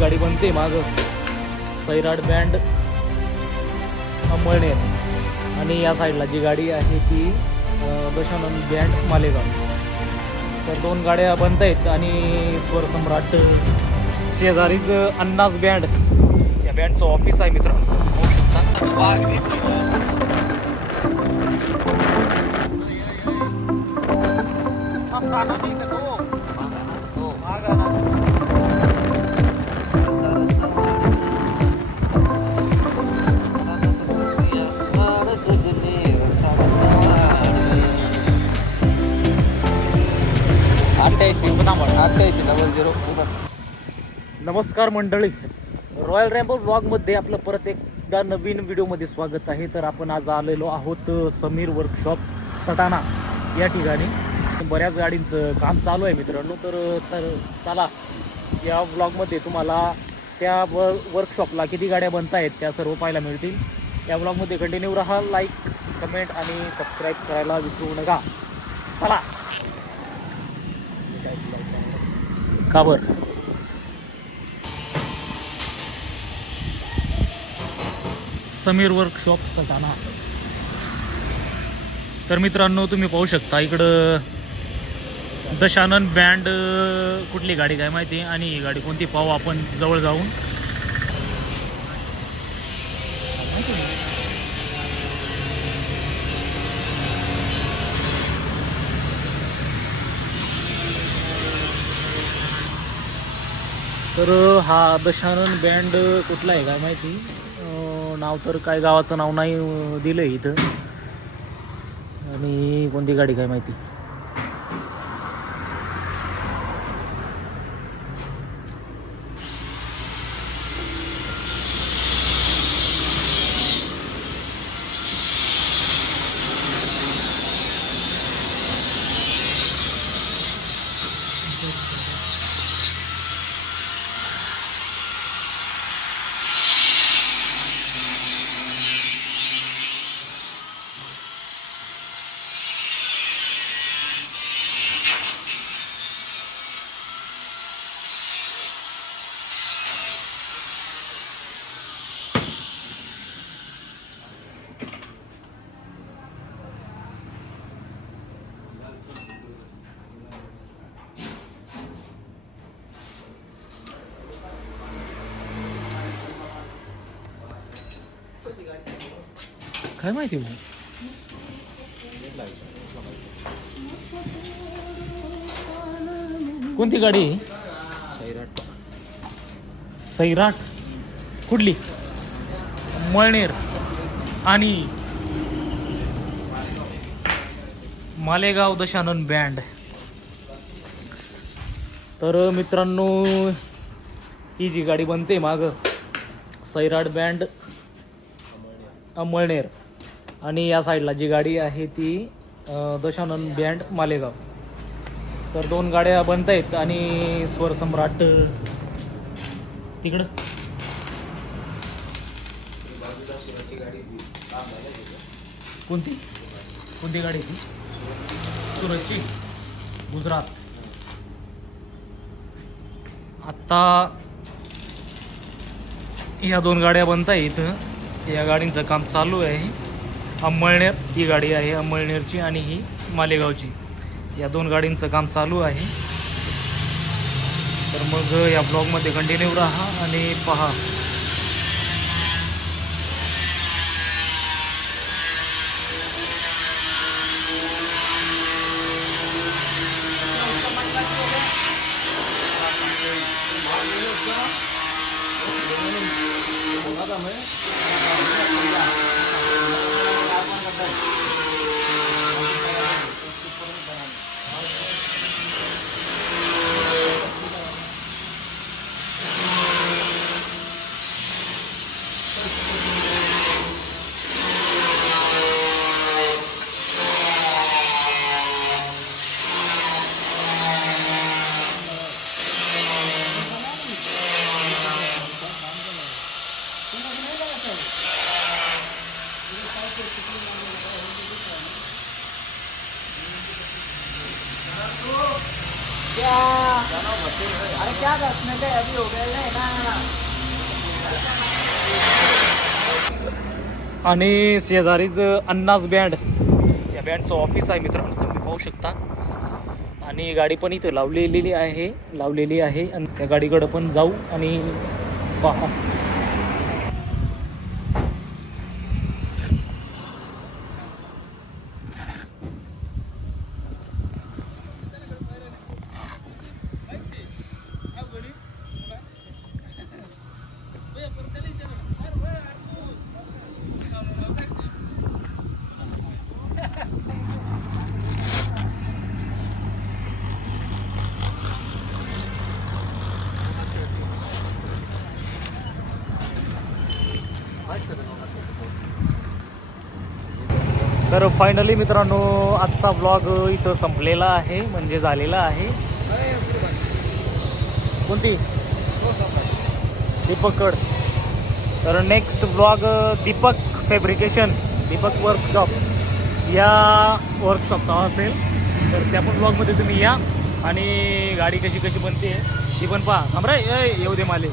गाडी बनते माग सैराट बँड अंमळनेर आणि या साईडला जी गाडी आहे ती दशानंद बँड मालेगाव. तर दोन गाड्या बनत आहेत आणि स्वरसम्राट शेजारीच अन्नास बँड या बँडचं ऑफिस आहे मित्रांनो, पाहू शकता. नमस्कार मंडळी, रॉयल रॅम्बो व्लॉगमध्ये आपलं परत एकदा नवीन व्हिडिओमध्ये स्वागत आहे. तर आपण आज आलेलो आहोत समीर वर्कशॉप सटाणा या ठिकाणी. बऱ्याच गाडींचं काम चालू आहे मित्रांनो. तर चला या व्लॉगमध्ये तुम्हाला त्या वर्कशॉपला किती गाड्या बनत आहेत त्या सर्व पाहायला मिळतील. या व्लॉगमध्ये कंटिन्यू राहा. लाईक, कमेंट आणि सबस्क्राईब करायला विसरू नका. चला. का बरं समीर वर्कशॉप सटाणा. तर मित्रांनो तुम्ही पाहू शकता इकडं दशानंद बँड कुठली गाडी काय माहिती आणि ही गाडी कोणती पाहू आपण जवळ जाऊन. तर हा दशानंद बँड कुठला आहे काय माहिती, नाव तर काय गावाचं नाव नाही दिलं आहे इथं आणि कोणती गाडी काय माहिती. काय माहिती मग कोणती गाडी. सैराट कुठली, अंमळनेर आणि मालेगाव दशानंद बँड. तर मित्रांनो ही जी गाडी बनते माग सैराट बँड अंमळनेर आणि या साईडला जी गाडी आहे ती दशानंद बँड मालेगाव. तर दोन गाड्या बनत आहेत आणि स्वरसम्राट तिकडं. कोणती कोणती गाडी ती सुरतची गुजरात. आत्ता ह्या दोन गाड्या बनत आहेत. या गाडींचं काम चालू आहे. अंमळनेर ही गाडी आहे अंमळनेरची आणि ही मालेगावची. या दोन गाडींचं काम चालू आहे. तर मग या ब्लॉगमध्ये कंटिन्यू राहा आणि पहा. Yeah. अरे क्या रखने का अभी हो गया है ना। आणि शेजारीच अन्नास बँड, या बँडचं ऑफिस आहे मित्रांनो, तुम्ही पाहू शकता. आणि गाडी पण इथं लावलेली आहे आणि त्या गाडीकडं पण जाऊ आणि पहा. तर फायनली मित्रांनो आजचा ब्लॉग इथं संपलेला आहे, म्हणजे झालेला आहे. कोणती? दीपककड. तर next blog Deepak fabrication, Deepak workshop या वर्कशॉपचा असेल. तर त्या पण ब्लॉगमध्ये तुम्ही या आणि गाडी कशी बनते ती पण पहा. रे येऊ दे माले.